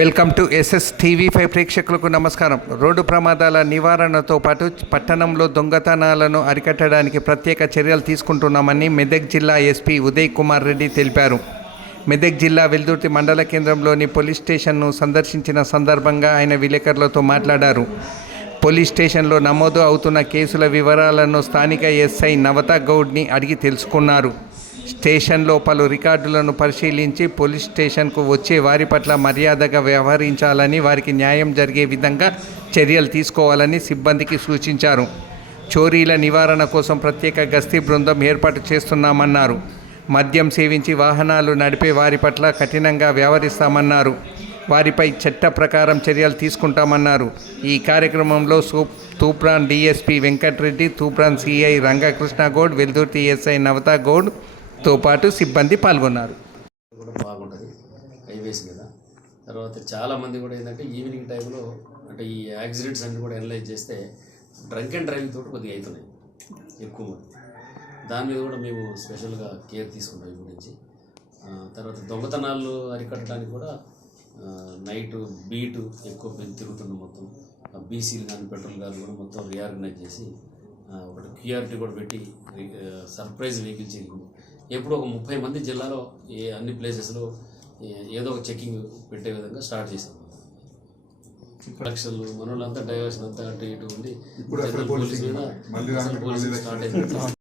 Welcome to SS TV5 ప్రేక్షకులకు నమస్కారం. Road ప్రమాదాల నివారణతో పాటు పట్టణంలో దొంగతనాలను అరికట్టడానికి ప్రత్యేక చర్యలు తీసుకుంటున్నామని మెదక్ జిల్లా ఎస్పీ ఉదయ్ కుమార్ రెడ్డి తెలిపారు. మెదక్ జిల్లా వెల్దుర్తి మండల కేంద్రంలోని పోలీస్ స్టేషన్ను సందర్శించిన సందర్భంగా ఆయన విలేకరులతో మాట్లాడారు. పోలీస్ స్టేషన్లో నమోదు అవుతున్న కేసుల వివరాలను స్థానిక ఎస్ఐ నవత గౌడ్ని అడిగి తెలుసుకున్నారు. స్టేషన్లో పలు రికార్డులను పరిశీలించి పోలీస్ స్టేషన్కు వచ్చే వారి పట్ల మర్యాదగా వ్యవహరించాలని, వారికి న్యాయం జరిగే విధంగా చర్యలు తీసుకోవాలని సిబ్బందికి సూచించారు. చోరీల నివారణ కోసం ప్రత్యేక గస్తీ బృందం ఏర్పాటు చేస్తున్నామన్నారు. మద్యం సేవించి వాహనాలు నడిపే వారి పట్ల కఠినంగా వ్యవహరిస్తామన్నారు. వారిపై చట్ట ప్రకారం చర్యలు తీసుకుంటామన్నారు. ఈ కార్యక్రమంలో Toopran DSP Venkatareddy, Toopran CI Rangakrishna Goud, Veldurthi SI Navatha గౌడ్తో పాటు సిబ్బంది పాల్గొన్నారు. కూడా బాగుంటుంది హైవేస్ మీద. తర్వాత చాలామంది కూడా ఏంటంటే ఈవినింగ్ టైంలో అంటే ఈ యాక్సిడెంట్స్ అన్నీ కూడా అనలైజ్ చేస్తే డ్రంక్ అండ్ డ్రైవింగ్ తోటి కొద్దిగా అవుతున్నాయి ఎక్కువ మంది. దాని మీద కూడా మేము స్పెషల్గా కేర్ తీసుకుంటాం ఇప్పటి నుంచి. తర్వాత దొంగతనాలు అరికట్టడానికి కూడా నైట్ బీటు ఎక్కువ తిరుగుతున్నాం. మొత్తం బీసీలు కానీ పెట్రోల్ కానీ కూడా మొత్తం రీఆర్గనైజ్ చేసి ఒకటి క్యూఆర్టీ కూడా పెట్టి సర్ప్రైజ్ వెహికల్ చెకింగ్ ఎప్పుడు ఒక 30 మంది జిల్లాలో అన్ని ప్లేసెస్లో ఏదో ఒక చెకింగ్ పెట్టే విధంగా స్టార్ట్ చేసాం. లక్షలు మనోళ్ళంతా డైవర్షన్ అంతా అటు ఇటు ఉండి పోలీసు మీద పోలీసు స్టార్ట్ అయిపోయింది.